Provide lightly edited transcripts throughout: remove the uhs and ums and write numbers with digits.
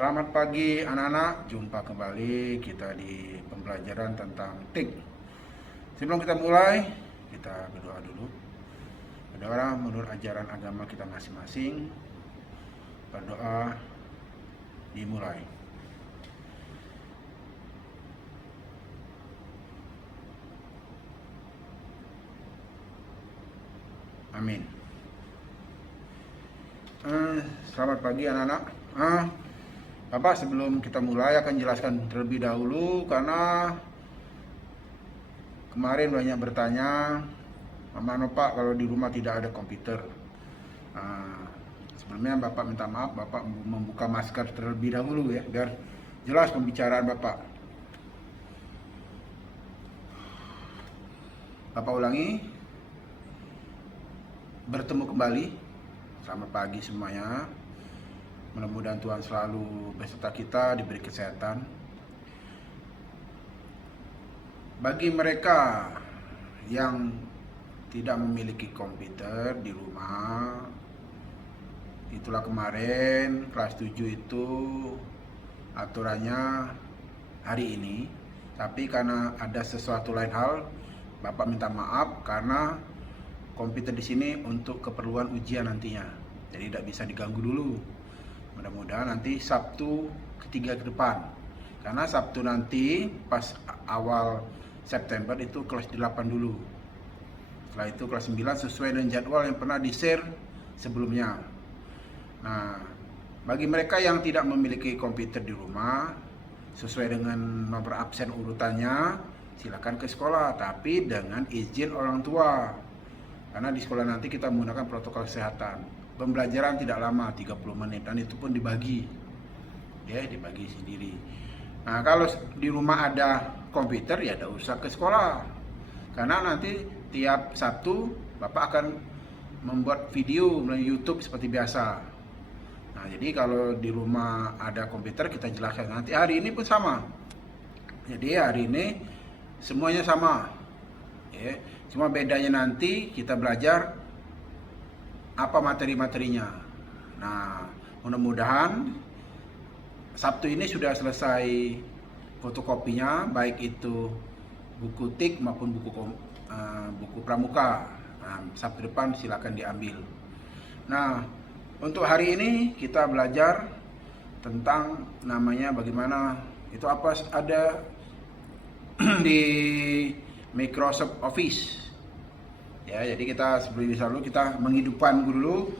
Selamat pagi anak-anak, jumpa kembali kita di pembelajaran tentang TIK. Sebelum kita mulai, kita berdoa dulu. Berdoa menurut ajaran agama kita masing-masing. Berdoa dimulai. Amin. Selamat pagi anak-anak. Bapak sebelum kita mulai akan jelaskan terlebih dahulu karena kemarin banyak bertanya, Mama Pak kalau di rumah tidak ada komputer. Sebelumnya Bapak minta maaf, Bapak membuka masker terlebih dahulu ya, biar jelas pembicaraan Bapak. Bapak ulangi, bertemu kembali. Selamat pagi semuanya. Mudah-mudahan Tuhan selalu beserta kita, diberi kesehatan. Bagi mereka yang tidak memiliki komputer di rumah, itulah kemarin kelas 7 itu aturannya hari ini. Tapi karena ada sesuatu lain hal, Bapak minta maaf karena komputer di sini untuk keperluan ujian nantinya. Jadi tidak bisa diganggu dulu. Mudah-mudahan nanti Sabtu ketiga ke depan. Karena Sabtu nanti pas awal September itu kelas 8 dulu. Setelah itu kelas 9 sesuai dengan jadwal yang pernah di-share sebelumnya. Nah, bagi mereka yang tidak memiliki komputer di rumah, sesuai dengan nomor absen urutannya, silakan ke sekolah, tapi dengan izin orang tua. Karena di sekolah nanti kita menggunakan protokol kesehatan. Pembelajaran tidak lama, 30 menit, dan itu pun dibagi. Ya, dibagi sendiri. Nah, kalau di rumah ada komputer, ya tidak usah ke sekolah. Karena nanti tiap Sabtu, Bapak akan membuat video melalui YouTube seperti biasa. Nah, jadi kalau di rumah ada komputer, kita jelaskan. Nanti hari ini pun sama. Jadi hari ini semuanya sama. Ya, cuma bedanya nanti kita belajar apa materi-materinya. Nah, mudah-mudahan Sabtu ini sudah selesai fotokopinya, baik itu buku TIK maupun buku pramuka. Nah, Sabtu depan silakan diambil. Nah, untuk hari ini kita belajar tentang namanya bagaimana itu apa ada di Microsoft Office. Ya, jadi kita sebelum bisa dulu kita menghidupkan dulu.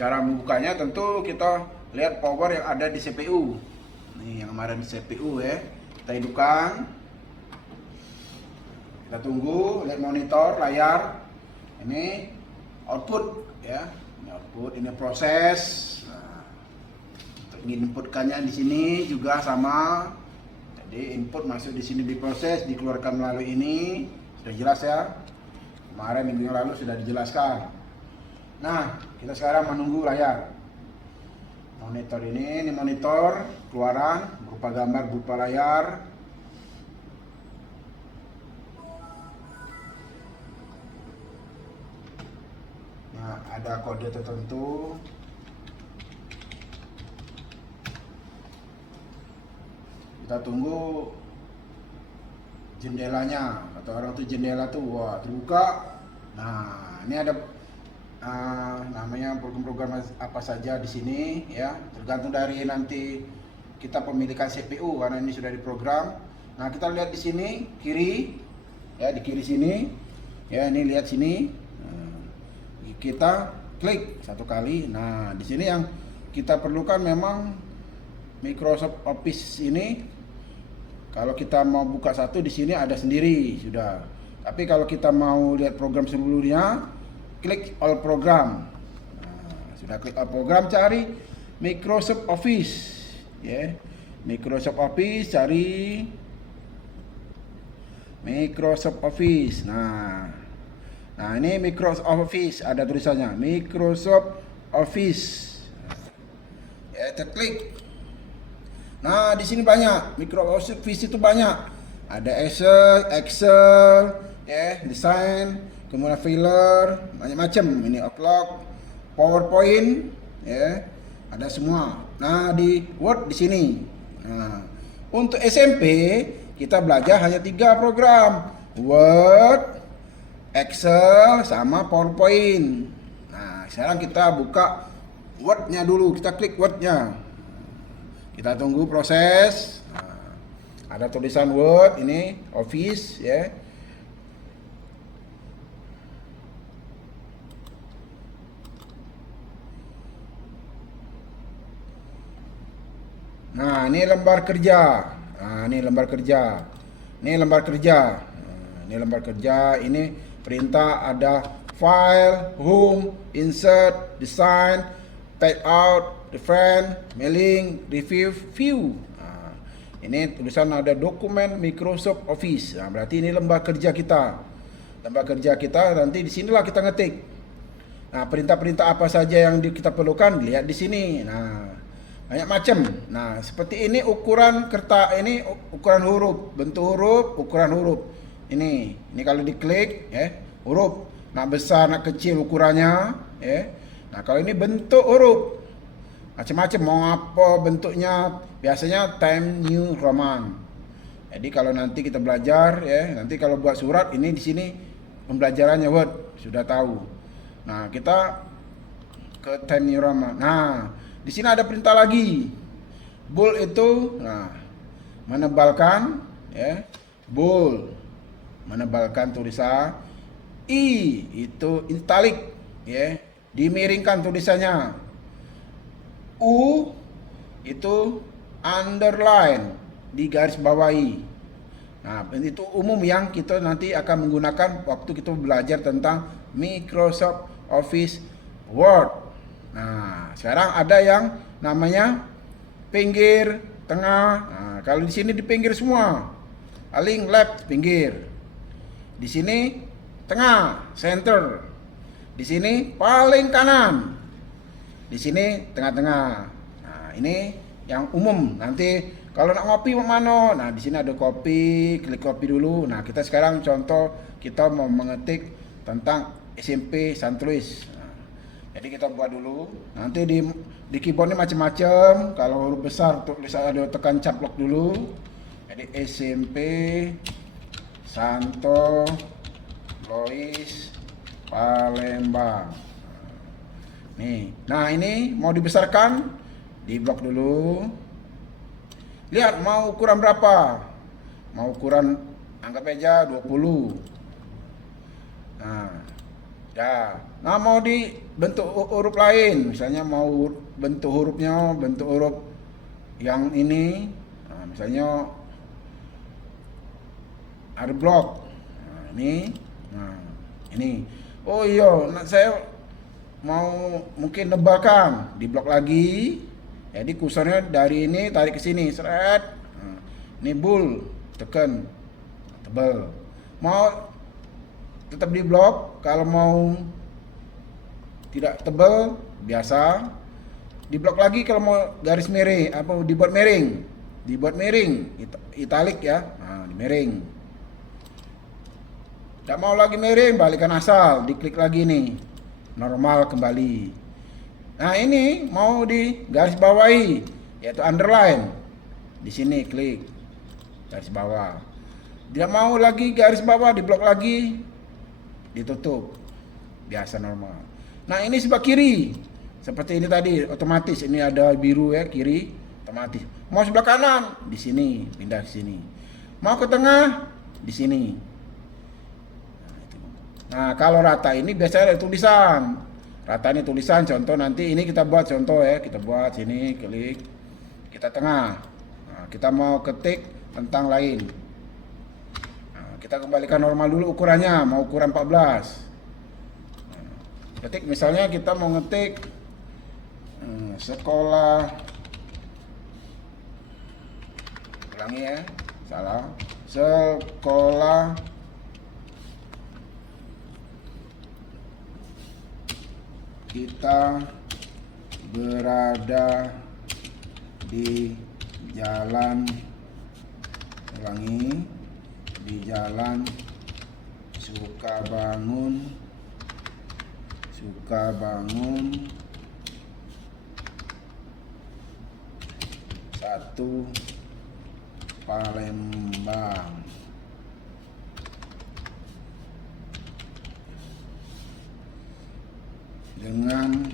Cara membukanya tentu kita lihat power yang ada di CPU. Nih yang kemarin di CPU ya. Kita hidupkan. Kita tunggu, lihat monitor, layar. Ini output ya. Ini output, ini proses. Nah, untuk inputkannya di sini juga sama. Jadi input masuk di sini diproses, dikeluarkan melalui ini. Sudah jelas ya. Kemarin minggu yang lalu sudah dijelaskan. Nah, kita sekarang menunggu layar. Monitor ini monitor keluaran berupa gambar berupa layar. Nah, ada kode tertentu. Kita tunggu jendelanya, atau orang tuh jendela tuh wah terbuka. Nah, ini ada namanya program-program apa saja di sini ya, tergantung dari nanti kita pemilikan CPU karena ini sudah diprogram. Nah, kita lihat di sini kiri ya, di kiri sini ya, ini lihat sini. Nah, kita klik satu kali. Nah, di sini yang kita perlukan memang Microsoft Office ini. Kalau kita mau buka satu di sini ada sendiri sudah. Tapi kalau kita mau lihat program seluruhnya, klik all program. Nah, sudah klik all program, cari Microsoft Office. Ya, Microsoft Office, cari Microsoft Office. Nah, ini Microsoft Office ada tulisannya Microsoft Office. Ya, kita klik. Nah, di sini banyak Microsoft Office itu banyak. Ada Excel, ya, desain, kemudian filler, macam-macam. Ini Outlook, PowerPoint, ya. ada semua. Nah, di Word di sini. Nah, untuk SMP kita belajar hanya 3 program, Word, Excel, sama PowerPoint. Nah, sekarang kita buka Word-nya dulu, kita klik Word-nya. Kita tunggu proses. Nah, ada tulisan Word, ini Office ya. Nah, ini lembar kerja. Nah, ini lembar kerja. Ini lembar kerja. Nah, ini lembar kerja. Ini perintah ada file, home, insert, design, take out, define, mailing, review, view. Nah, ini tulisan ada dokumen Microsoft Office. Nah, berarti ini lembar kerja kita. Lembar kerja kita, nanti di sinilah kita ngetik. Nah, perintah-perintah apa saja yang kita perlukan, lihat di sini. Nah, banyak macam. Nah, seperti ini ukuran kertas, ini ukuran huruf, bentuk huruf, ukuran huruf. Ini kalau diklik ya, huruf. Nak besar, nak kecil ukurannya ya. Nah, kalau ini bentuk huruf. Macam-macam mau apa bentuknya, biasanya Times New Roman. Jadi kalau nanti kita belajar ya, nanti kalau buat surat ini di sini pembelajarannya Word sudah tahu. Nah, kita ke Times New Roman. Nah, di sini ada perintah lagi. Bold itu, nah, menebalkan, ya, bold, menebalkan tulisan. I itu italic, ya, dimiringkan tulisannya. U itu underline, digaris bawahi. Nah, itu umum yang kita nanti akan menggunakan waktu kita belajar tentang Microsoft Office Word. Nah, sekarang ada yang namanya pinggir, tengah. Nah, kalau di sini di pinggir semua. Paling left pinggir. Di sini tengah, center. Di sini paling kanan. Di sini tengah-tengah. Nah, ini yang umum. Nanti kalau nak ngopi mana? Nah, di sini ada kopi, klik kopi dulu. Nah, kita sekarang contoh kita mau mengetik tentang SMP Saint Louis. Jadi kita buat dulu. Nanti di keyboard ini macam-macam. Kalau huruf besar tulisan ada tekan caplok dulu. Jadi SMP Santo Louis Palembang. Nih. Nah, ini mau dibesarkan, di blok dulu. Lihat mau ukuran berapa? Mau ukuran anggap aja 20. Nah, ya. Nah, mau dibentuk huruf lain, misalnya mau bentuk hurufnya bentuk huruf yang ini, nah, misalnya ada blok. Nah, ini. Oh iya, nah, saya mau mungkin nebalkan di blok lagi. Jadi kursornya dari ini tarik ke sini, seret. Nah, ini bold, tekan, tebal. Mau tetap di blok, kalau mau tidak tebal biasa di blok lagi. Kalau mau garis miring apa dibuat miring italik ya. Nah, di miring. Tidak mau lagi miring, balikan asal, diklik lagi nih, normal kembali. Nah, ini mau di garis bawahi yaitu underline, di sini klik garis bawah. Tidak mau lagi garis bawah, di blok lagi, ditutup biasa normal. Nah, ini sebelah kiri seperti ini tadi otomatis. Ini ada biru ya, kiri otomatis. Mau sebelah kanan, di sini pindah ke sini. Mau ke tengah, di sini. Nah, kalau rata ini biasanya ada tulisan. Rata ini tulisan, contoh nanti ini kita buat contoh ya. Kita buat sini, klik. Kita tengah. Nah, kita mau ketik tentang lain. Nah, kita kembalikan normal dulu ukurannya, mau ukuran 14. Ketik misalnya kita mau ngetik sekolah, ulangi ya, salah, sekolah kita berada di jalan, ulangi, di jalan Sukabangun 1 Palembang. Dengan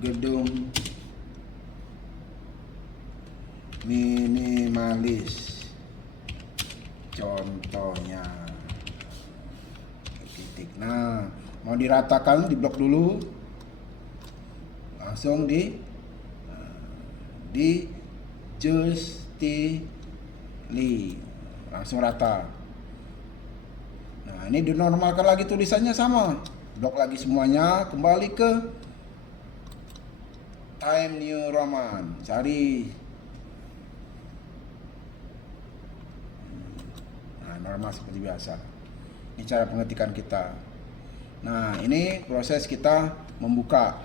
gedung minimalis, contohnya titik. Nah, mau diratakan, di blok dulu, langsung di justili, langsung rata. Nah, ini dinormalkan lagi, tulisannya sama, blok lagi semuanya, kembali ke Time New Roman, cari. Nah, normal seperti biasa. Ini cara pengetikan kita. Nah, ini proses kita membuka.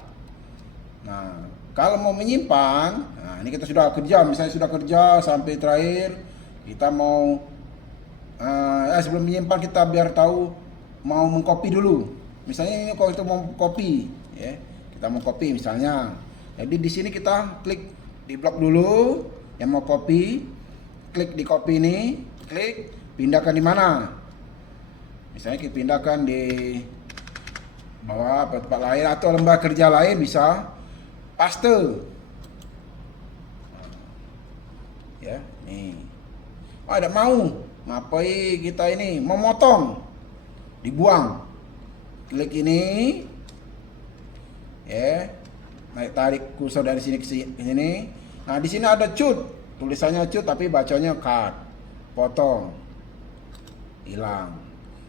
Nah, kalau mau menyimpan, nah ini kita sudah kerja, misalnya sudah kerja sampai terakhir, kita mau sebelum menyimpan kita biar tahu mau mengcopy dulu. Misalnya ini kalau kita mau copy, ya, kita mau copy misalnya. Jadi di sini kita klik di blok dulu yang mau copy, klik di copy ini, klik pindahkan di mana. Misalnya kita pindahkan di bawah tempat lain atau lembar kerja lain, bisa paste. Ya, nih. Oh, ada mau ngapain kita ini, memotong, dibuang. Klik ini, ya, naik tarik kursor dari sini ke sini. Nah, di sini ada cut, tulisannya cut tapi bacanya cut, potong, hilang.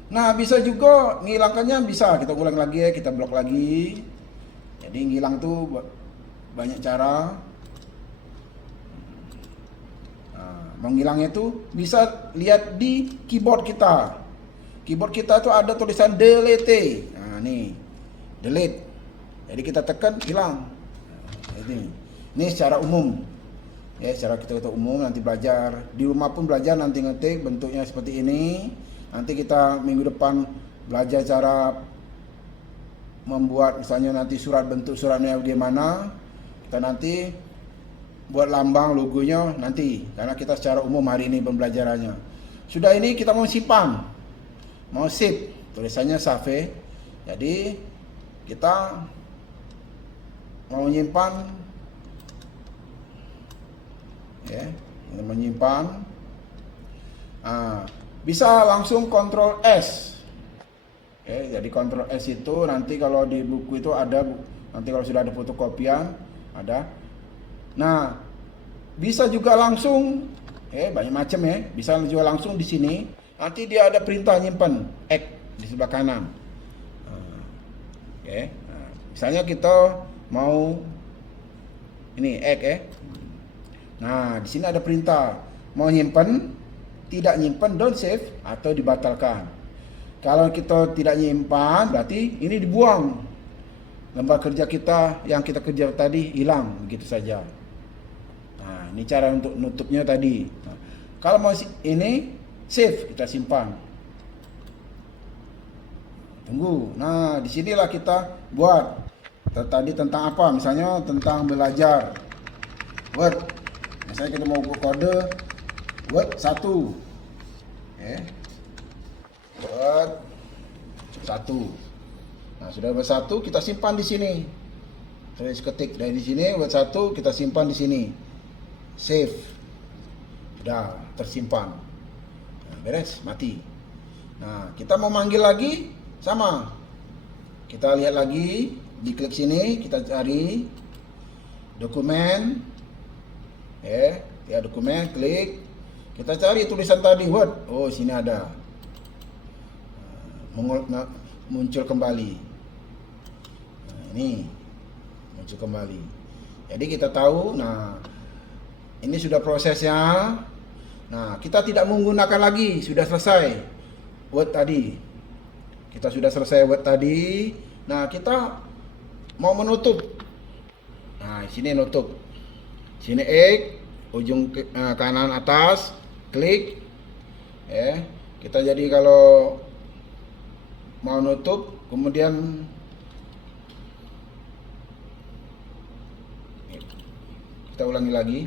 Nah, bisa juga ngilangkannya, bisa kita ulang lagi ya, kita blok lagi. Jadi ngilang tuh banyak cara. Menghilangnya itu bisa lihat di keyboard kita. Keyboard kita itu ada tulisan delete. Nah, nih, delete. Jadi kita tekan, hilang. Ini secara umum. Ya, secara kita umum, nanti belajar di rumah pun belajar, nanti ngetik bentuknya seperti ini. Nanti kita minggu depan belajar cara membuat misalnya nanti surat, bentuk suratnya bagaimana. Kita nanti buat lambang logonya nanti, karena kita secara umum hari ini pembelajarannya. Sudah, ini kita mau simpan, mau save, tulisannya save. Jadi kita mau menyimpan, ya, menyimpan. Bisa langsung Ctrl S. Oke, jadi Ctrl S itu nanti kalau di buku itu ada, nanti kalau sudah ada fotokopian ada. Nah, bisa juga langsung, banyak macam ya. Bisa juga langsung di sini. Nanti dia ada perintah nyimpan, X di sebelah kanan. Misalnya kita mau ini X ya. Nah, di sini ada perintah mau nyimpan, tidak nyimpan, don't save, atau dibatalkan. Kalau kita tidak nyimpan, berarti ini dibuang. Lembar kerja kita yang kita kerja tadi hilang begitu saja. Nah, ini cara untuk nutupnya tadi. Nah, kalau mau ini save, kita simpan. Tunggu. Nah, disinilah kita buat tadi tentang apa? Misalnya tentang belajar Word. Misalnya kita mau buat kode Word 1. Word 1. Nah, sudah Word 1 kita simpan di sini. Terus ketik dari di sini Word 1 kita simpan di sini. Save. Sudah tersimpan. Nah, beres, mati. Nah, kita mau manggil lagi sama. Kita lihat lagi, diklik sini, kita cari dokumen. Ya, dokumen, klik. Kita cari tulisan tadi Word. Oh, sini ada. Muncul kembali. Nah, ini muncul kembali. Jadi kita tahu, nah ini sudah prosesnya. Nah, kita tidak menggunakan lagi, sudah selesai Word tadi. Kita sudah selesai Word tadi. Nah, kita mau menutup. Nah, sini nutup. Sini X, ujung kanan atas, klik. Kita jadi kalau mau nutup, kemudian kita ulangi lagi.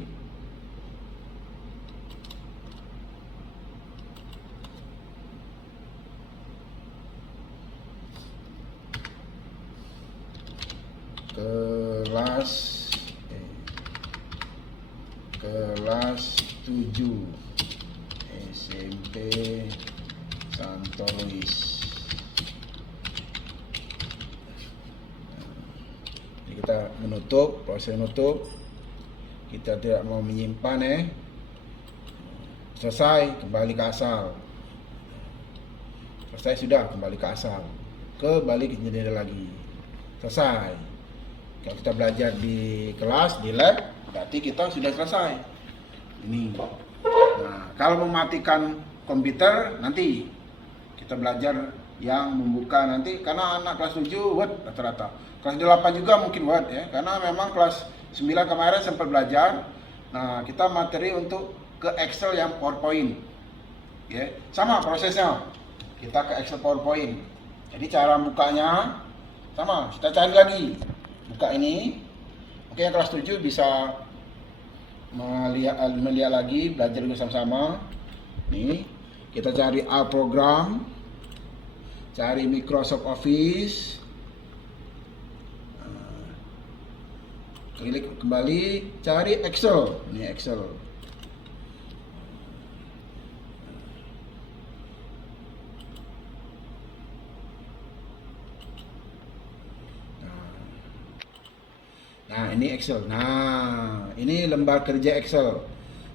Kelas 7 SMP Santo Luis. Jadi kita menutup, proses menutup. Kita tidak mau menyimpan selesai, kembali ke asal. Selesai sudah, kembali ke asal. Kembali ke jendela lagi. Selesai. Kalau kita belajar di kelas, di lab, berarti kita sudah selesai. Ini. Nah, kalau mematikan komputer nanti kita belajar yang membuka nanti, karena anak kelas 7 Word rata-rata. Kelas 8 juga mungkin Word ya, karena memang kelas 9 kemarin sempat belajar. Nah, kita materi untuk ke Excel yang PowerPoint. Ya, sama prosesnya. Kita ke Excel PowerPoint. Jadi cara bukanya sama, kita cari lagi. Buka ini. Oke, yang kelas 7 bisa melihat lagi, belajar juga sama-sama. Nih, kita cari A program, cari Microsoft Office, klik kembali, cari Excel. Ini Excel. Nah, ini Excel. Nah, ini lembar kerja Excel.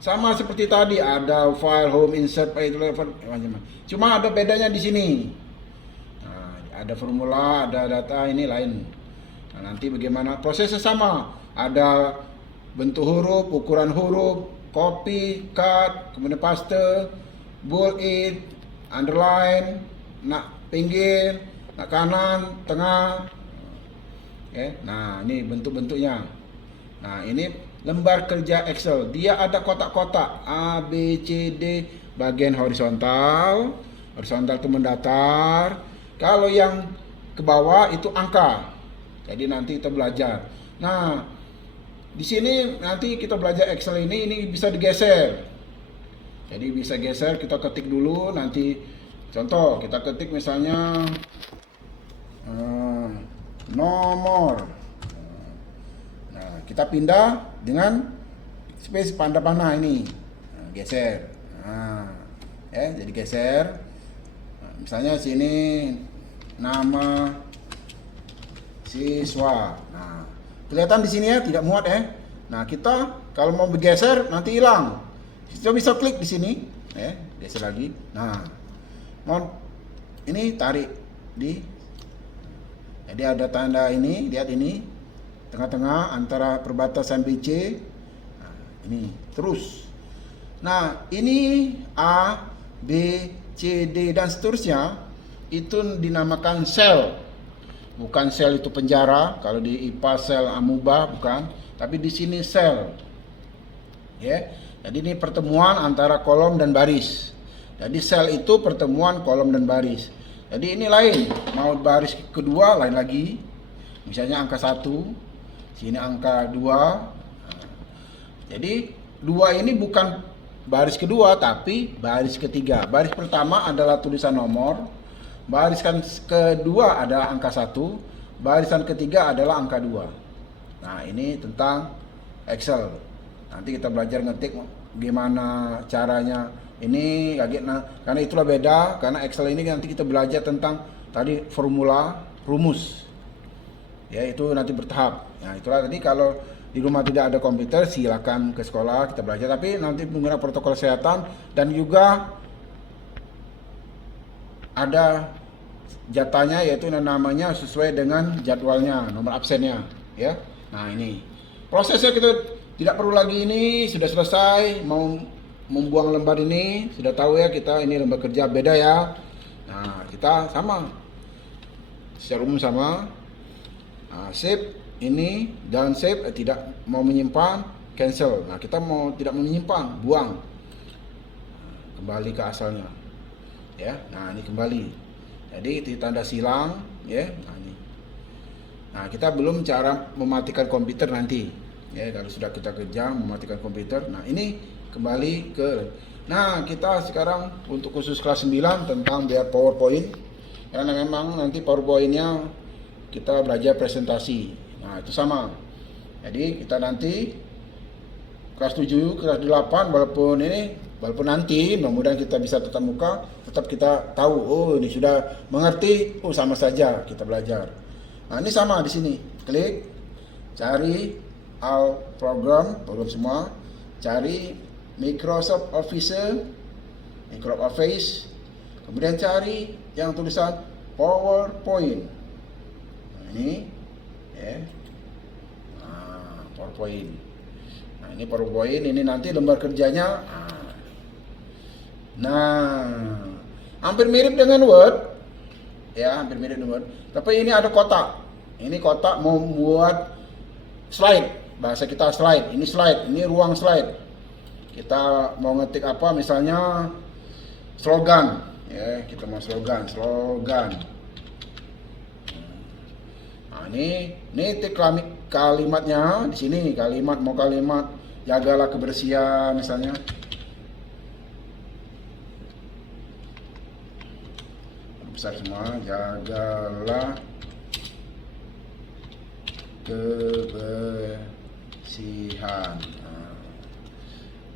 Sama seperti tadi, ada file, home, insert, macam-macam. Cuma ada bedanya di sini. Nah, ada formula, ada data, ini lain. Nah, nanti bagaimana prosesnya sama. Ada bentuk huruf, ukuran huruf, copy, cut, kemudian paste, bold it, underline, nak pinggir, nak kanan, tengah. Nah, ini bentuk-bentuknya. Nah, ini lembar kerja Excel. Dia ada kotak-kotak A, B, C, D, bagian horizontal. Horizontal itu mendatar. Kalau yang ke bawah itu angka. Jadi nanti kita belajar. Nah, di sini nanti kita belajar Excel ini bisa digeser. Jadi bisa geser, kita ketik dulu nanti. Contoh, kita ketik misalnya nomor. Nah, kita pindah dengan space panah ini. Nah, geser. Nah, jadi geser. Nah, misalnya sini nama siswa. Nah, kelihatan di sini ya, tidak muat ya. Nah, kita kalau mau bergeser nanti hilang. Kita bisa klik di sini, geser lagi. Nah, mau ini tarik di. Jadi ada tanda ini, lihat ini, tengah-tengah antara perbatasan BC, nah, ini terus. Nah, ini A, B, C, D dan seterusnya itu dinamakan sel. Bukan sel itu penjara, kalau di IPA sel amuba bukan, tapi di sini sel. Ya. Jadi ini pertemuan antara kolom dan baris. Jadi sel itu pertemuan kolom dan baris. Jadi ini lain, mau baris kedua lain lagi. Misalnya angka 1, sini angka 2. Jadi 2 ini bukan baris kedua tapi baris ketiga. Baris pertama adalah tulisan nomor, barisan kedua adalah angka 1, barisan ketiga adalah angka 2. Nah, ini tentang Excel. Nanti kita belajar ngetik gimana caranya. Ini karena itulah beda, karena Excel ini nanti kita belajar tentang tadi formula, rumus. Ya, itu nanti bertahap. Nah, itulah tadi kalau di rumah tidak ada komputer silakan ke sekolah kita belajar, tapi nanti menggunakan protokol kesehatan dan juga ada jatahnya, yaitu namanya sesuai dengan jadwalnya, nomor absennya, ya. Nah, ini prosesnya kita tidak perlu lagi, ini sudah selesai. Mau membuang lembar ini sudah tahu ya, kita ini lembar kerja beda ya. Nah, kita sama secara umum sama. Nah, save ini dan save, tidak mau menyimpan, cancel. Nah, kita mau tidak menyimpan, buang, kembali ke asalnya ya. Nah, ini kembali, jadi itu tanda silang ya. Nah, ini. Nah, kita belum cara mematikan komputer nanti. Ya, kalau sudah kita kerja mematikan komputer. Nah, ini kembali ke. Nah, kita sekarang untuk khusus kelas 9 tentang biar PowerPoint. Karena memang nanti PowerPoint-nya kita belajar presentasi. Nah, itu sama. Jadi, kita nanti kelas 7, kelas 8 walaupun nanti mudah-mudahan kita bisa tetap muka, tetap kita tahu, oh ini sudah mengerti, oh sama saja kita belajar. Nah, ini sama di sini. Klik, cari program semua, cari Microsoft Office, kemudian cari yang tulisan PowerPoint. Nah, ini ya. Nah, PowerPoint. Nah, ini PowerPoint, ini nanti lembar kerjanya. Nah, hampir mirip dengan Word. Ya, hampir mirip dengan Word. Tapi ini ada kotak. Ini kotak mau buat slide. Bahasa kita slide, ini ruang slide. Kita mau ngetik apa, misalnya slogan, ya kita mau slogan. Nah, ini tik kalimatnya di sini, kalimat jagalah kebersihan misalnya. Besar semua, jagalah kebersihan. Nah,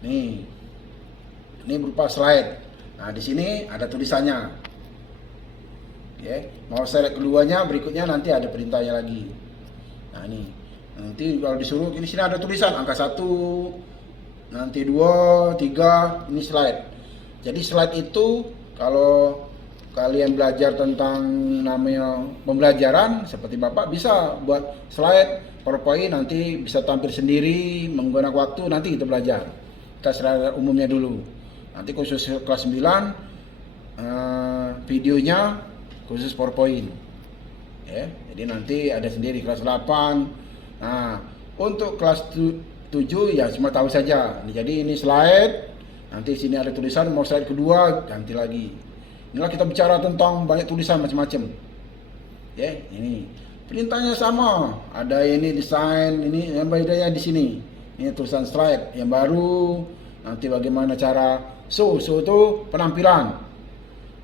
ini berupa slide. Nah, di sini ada tulisannya. Oke, mau slide keduanya, berikutnya nanti ada perintahnya lagi. Nah, ini nanti kalau disuruh, ini sini ada tulisan angka 1, nanti 2, 3, ini slide. Jadi slide itu kalau kalian belajar tentang namanya pembelajaran seperti Bapak bisa buat slide PowerPoint, nanti bisa tampil sendiri menggunakan waktu, nanti kita belajar. Kita secara umumnya dulu. Nanti khusus kelas 9 videonya khusus PowerPoint. Ya, jadi nanti ada sendiri kelas 8. Nah, untuk kelas 7 ya cuma tahu saja. Jadi ini slide, nanti sini ada tulisan, mau slide kedua ganti lagi. Inilah kita bicara tentang banyak tulisan macam-macam. Ya, ini perintahnya sama. Ada ini desain, ini yang bedanya di sini. Ini tulisan slide yang baru. Nanti bagaimana cara show itu penampilan.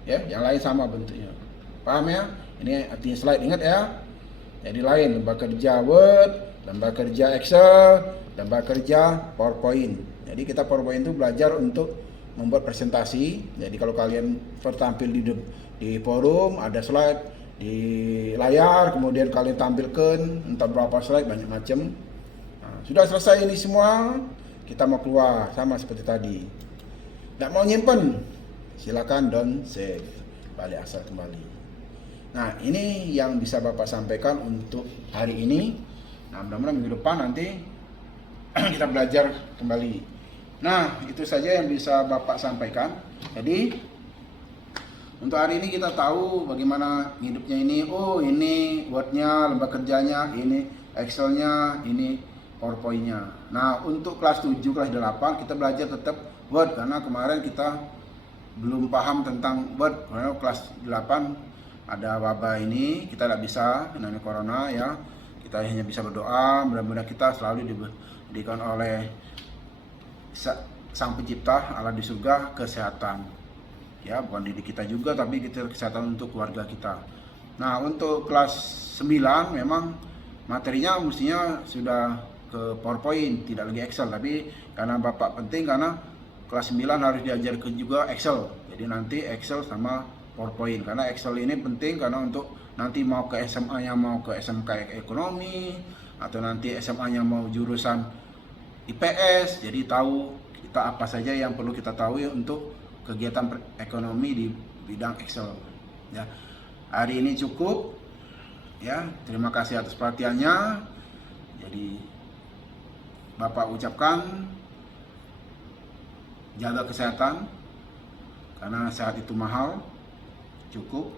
Ya, yang lain sama bentuknya. Paham ya? Ini artinya slide, ingat ya. Jadi lain, lembar kerja Word, lembar kerja Excel, lembar kerja PowerPoint. Jadi kita PowerPoint itu belajar untuk membuat presentasi. Jadi kalau kalian tertampil di forum, ada slide di layar, kemudian kalian tampilkan entah berapa slide, banyak macam. Nah, sudah selesai ini semua, kita mau keluar sama seperti tadi. Tidak mau nyimpen, silakan don't save, balik asal kembali. Nah, ini yang bisa Bapak sampaikan untuk hari ini. Nah, mudah-mudahan minggu depan nanti kita belajar kembali. Nah, itu saja yang bisa Bapak sampaikan. Jadi, untuk hari ini kita tahu bagaimana hidupnya ini. Oh, ini Word-nya, lembar kerjanya, ini Excel-nya, ini PowerPoint-nya. Nah, untuk kelas 7, kelas 8 kita belajar tetap Word. Karena kemarin kita belum paham tentang Word. Karena kelas 8 ada wabah ini, kita tidak bisa, namanya corona ya. Kita hanya bisa berdoa, mudah-mudahan kita selalu diberikan oleh Sang Pencipta Allah di surga kesehatan. Ya, bukan diri kita juga, tapi kita kesehatan untuk keluarga kita. Nah, untuk kelas 9 memang materinya mestinya sudah ke PowerPoint, tidak lagi Excel. Tapi karena Bapak penting, karena kelas 9 harus diajarkan juga Excel. Jadi nanti Excel sama PowerPoint. Karena Excel ini penting karena untuk nanti mau ke SMA-nya, mau ke SMK ekonomi, atau nanti SMA-nya mau jurusan IPS, jadi tahu kita apa saja yang perlu kita tahu ya untuk kegiatan ekonomi di bidang Excel. Ya, hari ini cukup. Ya, terima kasih atas perhatiannya. Jadi Bapak ucapkan jaga kesehatan karena sehat itu mahal. Cukup.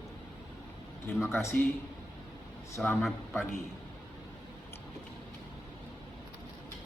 Terima kasih. Selamat pagi.